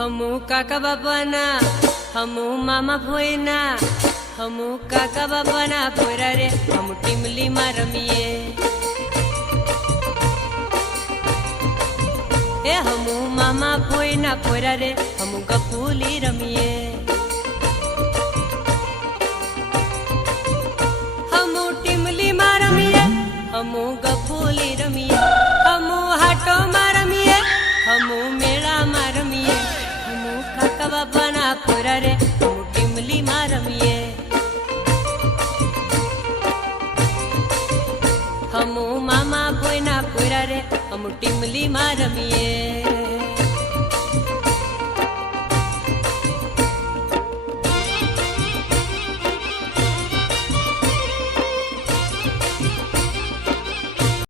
हमू काका बापाना हमू मामा भोयना हमू काका बापाना भोयरा रे हम टीमली में रमीए ए हमू मामा भोयना भोयरा रे हमू गपूली रमीए हमू टीमली में रमीए हमू गपूली रमीए हमू हाटो में रमीए हमू मेला में रमीए हमू काका बापाना भोयरा रे हमू टीमली में रमीए हमू मामा भोयना भोयरा रे हमू टीमली में रमीए।